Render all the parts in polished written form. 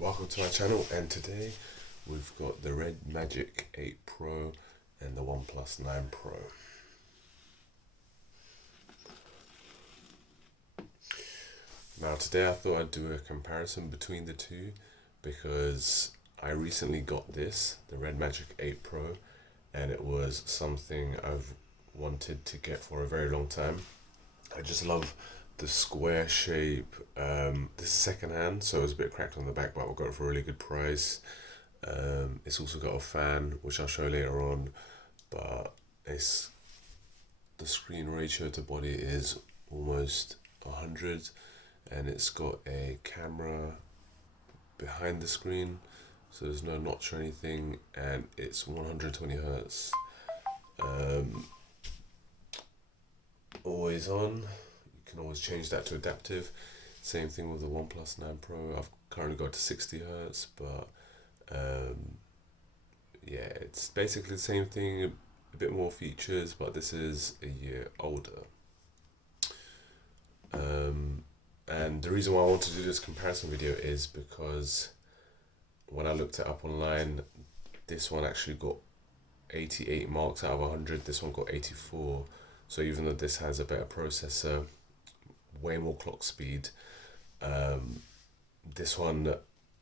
welcome to my channel, and today we've got the redmagic 8 Pro and the OnePlus 9 Pro. Now today I thought I'd do a comparison between the two because I recently got this, the redmagic 8 Pro, and it was something I've wanted to get for a very long time. I just love the square shape. This is second hand, so it's a bit cracked on the back, but I got it for a really good price. It's also got a fan, which I'll show later on, but the screen ratio to body is almost 100, and it's got a camera behind the screen, so there's no notch or anything, and it's 120 hertz. Always on. You can always change that to adaptive. Same thing with the OnePlus 9 Pro. I've currently got to 60 hertz, but yeah, it's basically the same thing, a bit more features, but this is a year older. And the reason why I want to do this comparison video is because when I looked it up online, this one actually got 88 marks out of 100, this one got 84. So even though this has a better processor, way more clock speed, this one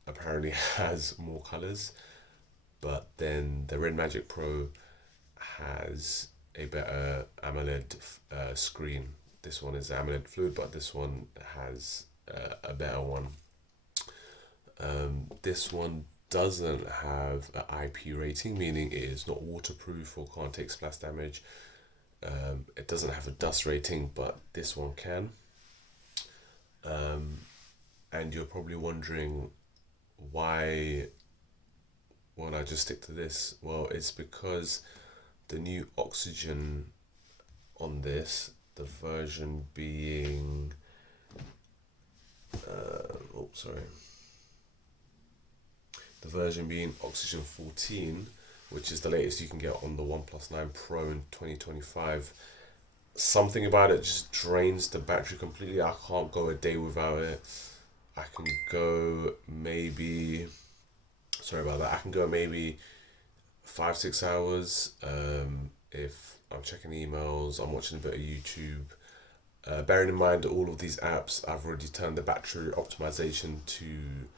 apparently has more colors, but then the redmagic Pro has a better AMOLED screen. This one is AMOLED fluid, but this one has a better one. This one doesn't have an IP rating, meaning it is not waterproof or can't take splash damage. It doesn't have a dust rating, but this one can. And you're probably wondering, why won't I just stick to this? Well, it's because the new oxygen on this, the version being the version being Oxygen 14, which is the latest you can get on the OnePlus 9 Pro in 2025. Something about it just drains the battery completely. I can't go a day without it. I can go maybe, sorry about that, I can go maybe 5-6 hours if I'm checking emails, I'm watching a bit of YouTube. Bearing in mind all of these apps, I've already turned the battery optimization to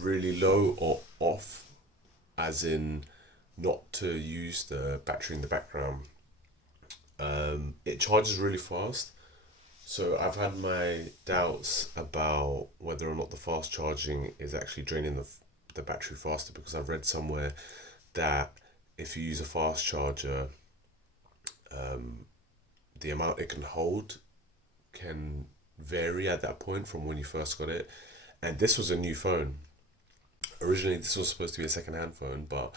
really low or off, as in not to use the battery in the background. It charges really fast, so I've had my doubts about whether or not the fast charging is actually draining the battery faster, because I've read somewhere that if you use a fast charger, the amount it can hold can vary at that point from when you first got it. And this was a new phone. Originally this was supposed to be a second-hand phone, but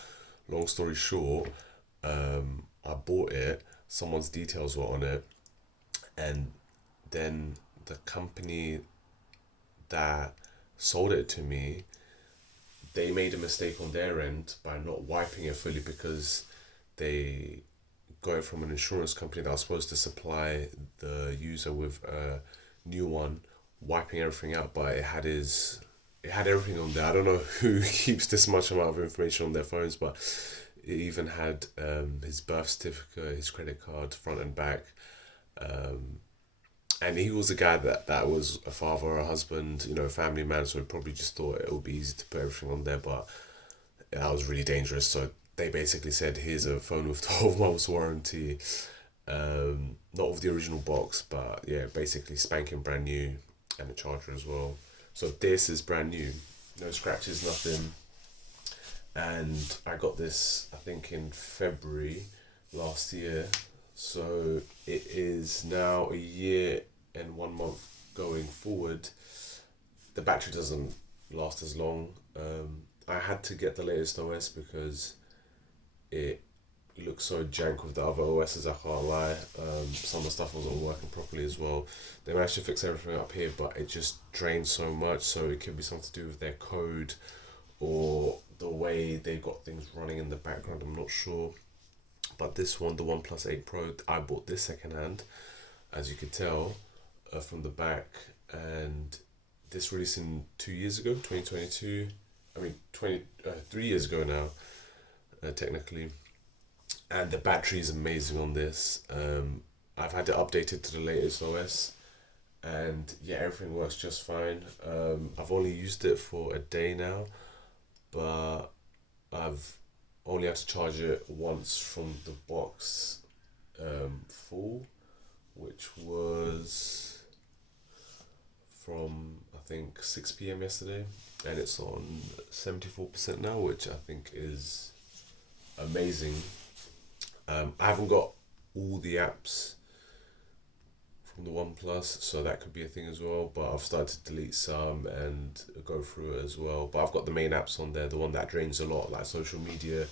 long story short, I bought it, someone's details were on it, and then the company that sold it to me, they made a mistake on their end by not wiping it fully, because they got it from an insurance company that was supposed to supply the user with a new one, wiping everything out, but it had everything on there. I don't know who keeps this much amount of information on their phones, but it even had his birth certificate, his credit card, front and back. And he was a guy that was a father or a husband, you know, a family man, so he probably just thought it would be easy to put everything on there, but that was really dangerous. So they basically said, here's a phone with 12 months warranty, not with the original box, but yeah, basically spanking brand new, and a charger as well. So this is brand new, no scratches, nothing. And I got this, I think, in February last year. So it is now a year and 1 month going forward. The battery doesn't last as long. I had to get the latest OS because it looks so jank with the other OSs, I can't lie. Some of the stuff wasn't working properly as well. They managed to fix everything up here, but it just drains so much, so it could be something to do with their code or the way they got things running in the background, I'm not sure. But this one, the OnePlus 8 Pro, I bought this second hand, as you could tell from the back, and this released in 2 years ago, 2022. I mean, 3 years ago now, technically. And the battery is amazing on this. I've had it updated to the latest OS, and yeah, everything works just fine. I've only used it for a day now, but I've only had to charge it once from the box, full, which was from I think 6 p.m. yesterday, and it's on 74% now, which I think is amazing. I haven't got all the apps from the OnePlus, so that could be a thing as well. But I've started to delete some and go through it as well. But I've got the main apps on there, the one that drains a lot, like social media,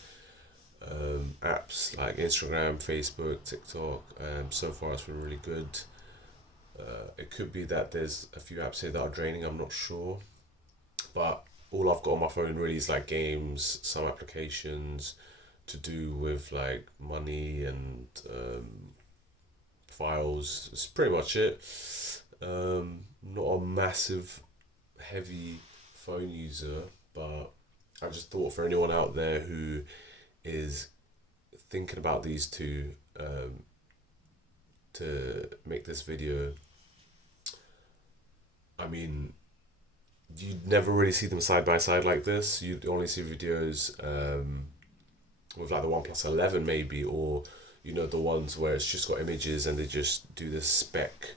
apps like Instagram, Facebook, TikTok. So far, it's been really good. It could be that there's a few apps here that are draining. I'm not sure, but all I've got on my phone really is like games, some applications to do with like money and files. It's pretty much it. Not a massive, heavy phone user, but I just thought for anyone out there who is thinking about these two, to make this video. I mean, you'd never really see them side by side like this. You'd only see videos with like the OnePlus 11 maybe, or the ones where it's just got images and they just do this spec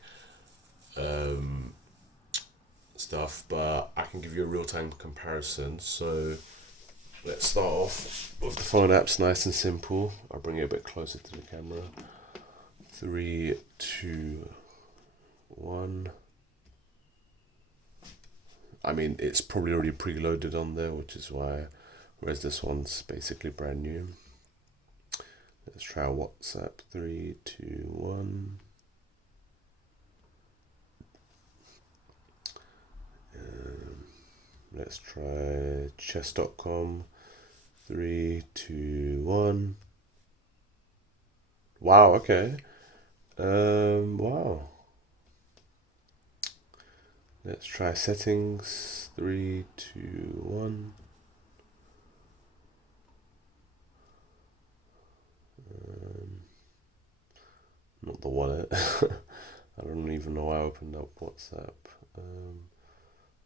stuff. But I can give you a real-time comparison. So let's start off with the phone apps, nice and simple. I'll bring it a bit closer to the camera. 3, 2, 1. I mean, it's probably already preloaded on there, which is why, whereas this one's basically brand new. Let's try WhatsApp. 3, 2, 1. Let's try chess.com. 3, 2, 1. Wow, okay. Wow. Let's try settings. 3, 2, 1. Not the wallet. I don't even know why I opened up WhatsApp.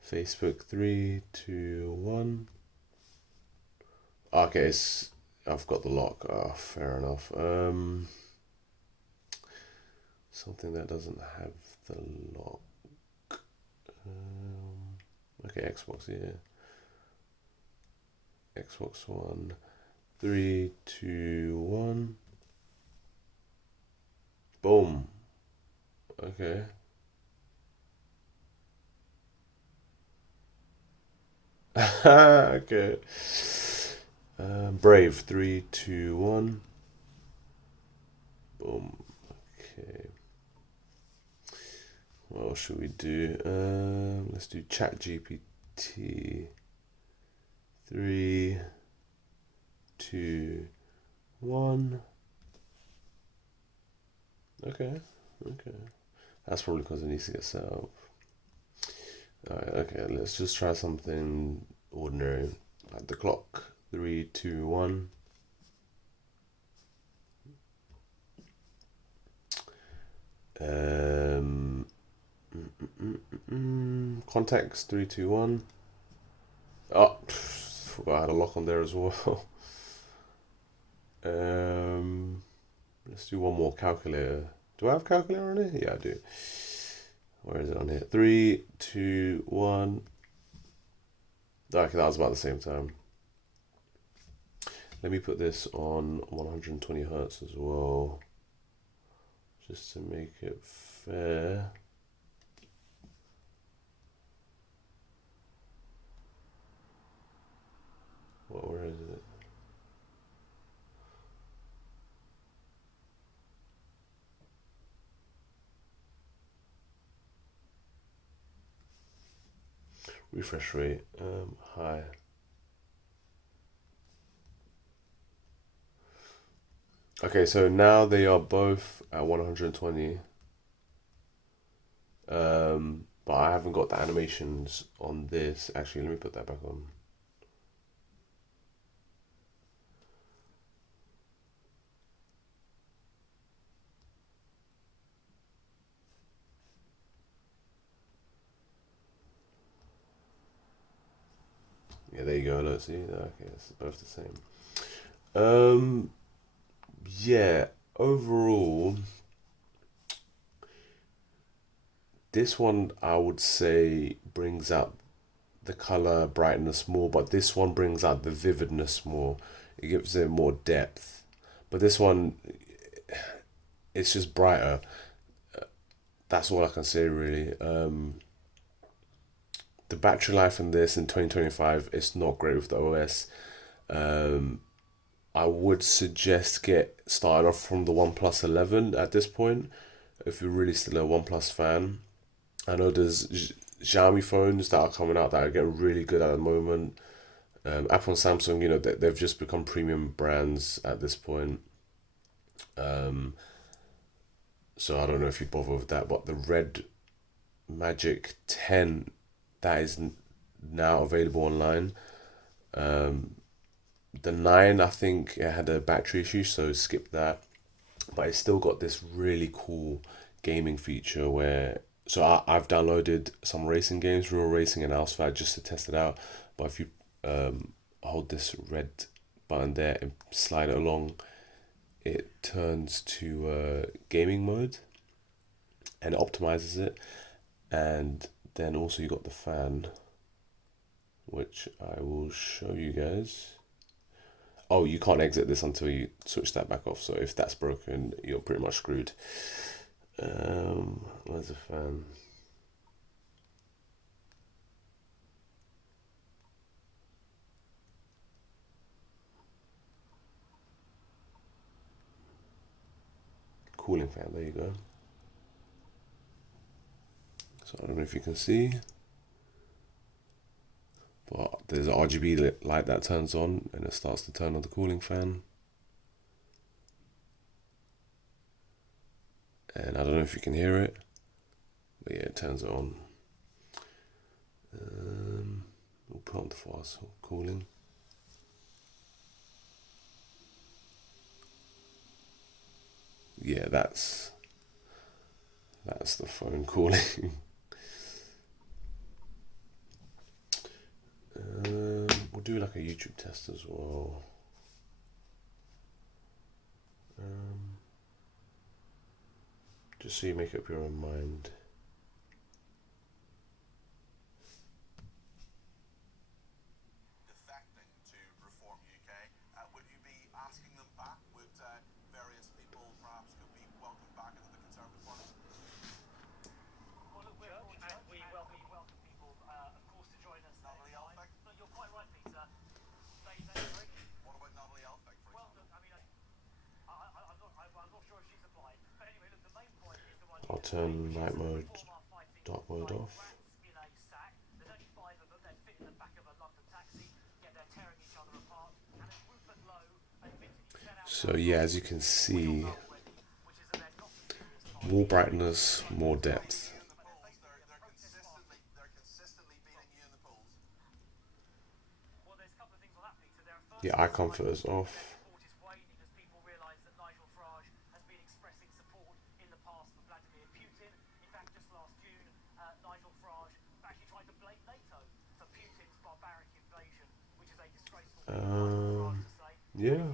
Facebook. 3, 2, 1. Okay, I've got the lock. Oh, fair enough. Something that doesn't have the lock. Okay, Xbox, yeah. Xbox One. 3, 2, 1. Boom. Okay. Okay. Brave. 3, 2, 1. Boom. Okay. What else should we do? Let's do Chat GPT. 3, 2, 1. Okay. That's probably because it needs to get set up. Alright, okay, let's just try something ordinary. Like the clock. 3, 2, 1. Contacts. 3, 2, 1. Oh, forgot I had a lock on there as well. Let's do one more. Calculator. Do I have calculator on it? Yeah, I do. Where is it on here? 3, 2, 1. Okay, that was about the same time. Let me put this on 120 hertz as well, just to make it fair. Where is it? Refresh rate, high. Okay, so now they are both at 120. but I haven't got the animations on this. Actually, let me put that back on. Yeah, there you go. Let's see. Okay, it's both the same. Um, yeah. Overall, this one I would say brings out the color brightness more, but this one brings out the vividness more. It gives it more depth. But this one, it's just brighter. That's all I can say really. The battery life in this in 2025 is not great with the OS. Um, I would suggest get started off from the OnePlus 11 at this point if you're really still a OnePlus fan. I know there's Xiaomi phones that are coming out that are getting really good at the moment. Apple and Samsung, they've just become premium brands at this point. Um, so I don't know if you'd bother with that, but the Red Magic 10 that is now available online. Um, the 9, I think it had a battery issue, so skip that. But it's still got this really cool gaming feature where I've downloaded some racing games, Real Racing and Alpha, just to test it out. But if you hold this red button there and slide it along, it turns to gaming mode and it optimizes it. And then also you got the fan, which I will show you guys. Oh, you can't exit this until you switch that back off. So if that's broken, you're pretty much screwed. Where's the fan? Cooling fan, there you go. So I don't know if you can see, but there's an RGB light that turns on and it starts to turn on the cooling fan. And I don't know if you can hear it, but yeah, it turns it on. We'll put on the fast cooling. Yeah, that's the phone cooling. We'll do like a YouTube test as well. Just so you make up your own mind. Defecting to Reform UK, would you be asking them back? Would various people perhaps could be welcomed back into the Conservative Party? Well, look, we're and we welcome people, of course, to join us. Natalie Elphicke? But you're quite right, Peter. They agree. What about Natalie Elphicke, for Well, example? look, I mean, I'm not sure if she's applied. But anyway, look, the main point is the one. I'll turn night mode, dark mode off. In a sack. There's only 5 of them. They fit in the back of a London taxi. Yet they're tearing each other apart. And as Rupert Lowe admitted, he set out. So yeah, as you can see, Which is that they're not serious. more brightness, more depth. They're consistently beating you in the polls. Well, there's a couple of things on that, Peter. There are first. Yeah, eye comfort is off. Support is waning as people realise that Nigel Farage has been expressing support in the past for Vladimir Putin. In fact, just last June, Nigel Farage actually tried to blame NATO for Putin's barbaric invasion, which is a disgraceful thing for Nigel Farage to say. Yeah.